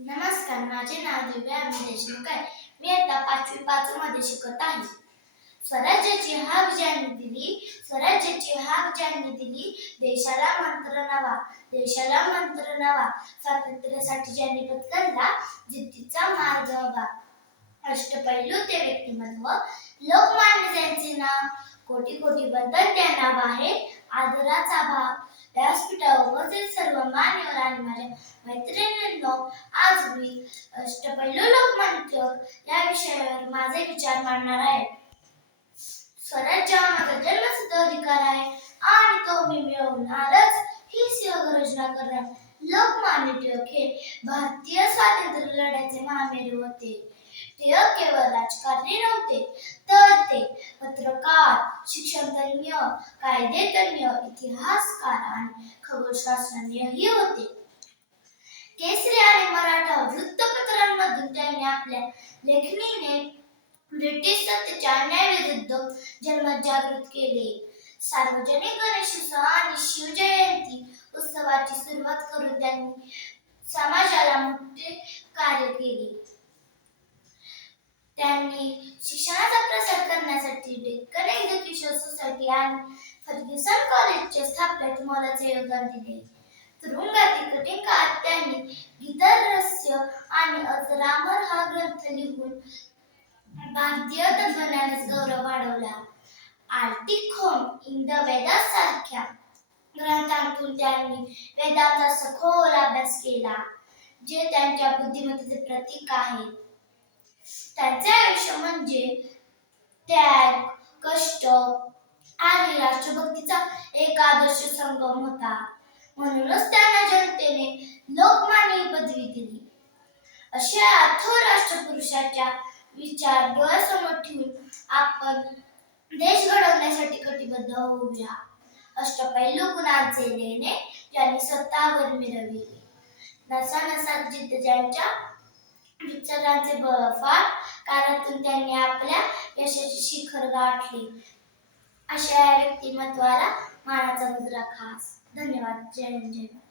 नमस्कार, माझे नाव दिव्या देशमुख आहे. मी आता 5वी 5 मध्ये शिकत आहे. स्वराज्याची हाक ज्यांनी दिली, स्वराज्याची हाक ज्यांनी दिली, देशाला मंत्र नवा, देशाला मंत्र नवा. स्वातंत्र्यासाठी ज्यांनी पत्करला जिद्दीचा मार्ग हवा. अष्टपैलू ते व्यक्तिमत्व, लोकमान्य ज्यांचे नाव, कोटी कोटी बद्दल त्या नाव आहे आदराचा भाव. व्यासपीठावर उपस्थित सर्व मान्यवर आणि माझ्या मैत्रिणींनो, आज मी अष्टपैलू लोकमान्य टिळक या विषयावर माझे विचार मांडणार आहे. स्वराज्य हा माझा जन्मसिद्ध अधिकार आहे आणि तो मी मिळवणारच ही सिंहगर्जना करणार. लोकमान्य टिळक हे भारतीय स्वातंत्र्य लढ्याचे महामेरू होते. टिळक केवळ राजकारणी नव्हते, तर ते पत्रकार, शिक्षणतज्ञ, कायदेतज्ञ, इतिहासकार आणि खगोलशास्त्रज्ञही होते. केसरी आणि मराठा वृत्तपत्रांमधून त्यांनी आपल्या लेखणीने ब्रिटिश सत्तेच्या अन्यायाविरुद्ध जनजागृत केले. सार्वजनिक गणेशोत्सव आणि शिवजयंती उत्सवाची सुरुवात करून त्यांनी समाजाला मोठे कार्य केले. त्यांनी शिक्षणाचा प्रसार करण्यासाठी डेक्कन एज्युकेशन सोसायटी आणि फर्ग्युसन कॉलेजच्या स्थापनेत मोलाचे योगदान दिले. तुरुंगातील कठीण काळात त्यांनी गीतरहस्य आणि अजरामर हा ग्रंथ लिहून भारतीय तत्त्वज्ञानाचा गौरव वाढवला. Arctic home in the Vedas सारख्या ग्रंथातून त्यांनी वेदांचा सखोल अभ्यास केला, जे त्यांच्या बुद्धिमत्तेचे प्रतीक आहे. त्यांचे आयुष्य म्हणजे त्याग, कष्ट आणि राष्ट्रभक्तीचा एक आदर्श संगम होता. म्हणूनच त्यांना जनतेने लोकमान्य ही पदवी दिली. अशा थोर राष्ट्रपुरुषाच्या विचार डोळ्यासमोर ठेवून आपण देश घडवण्यासाठी कटिबद्ध होऊया. अष्टपैलू गुणांचे लेणे ज्यांनी स्वतःवर मिरविले, नसानसात जिद्द ज्यांच्या विचारांचे बळफाट कारातून त्यांनी आपल्या यशाचे शिखर गाठले, अशा या व्यक्तिमत्वाला मानाचा मुजरा खास. धन्यवाद. जय हिंद, जय भारत.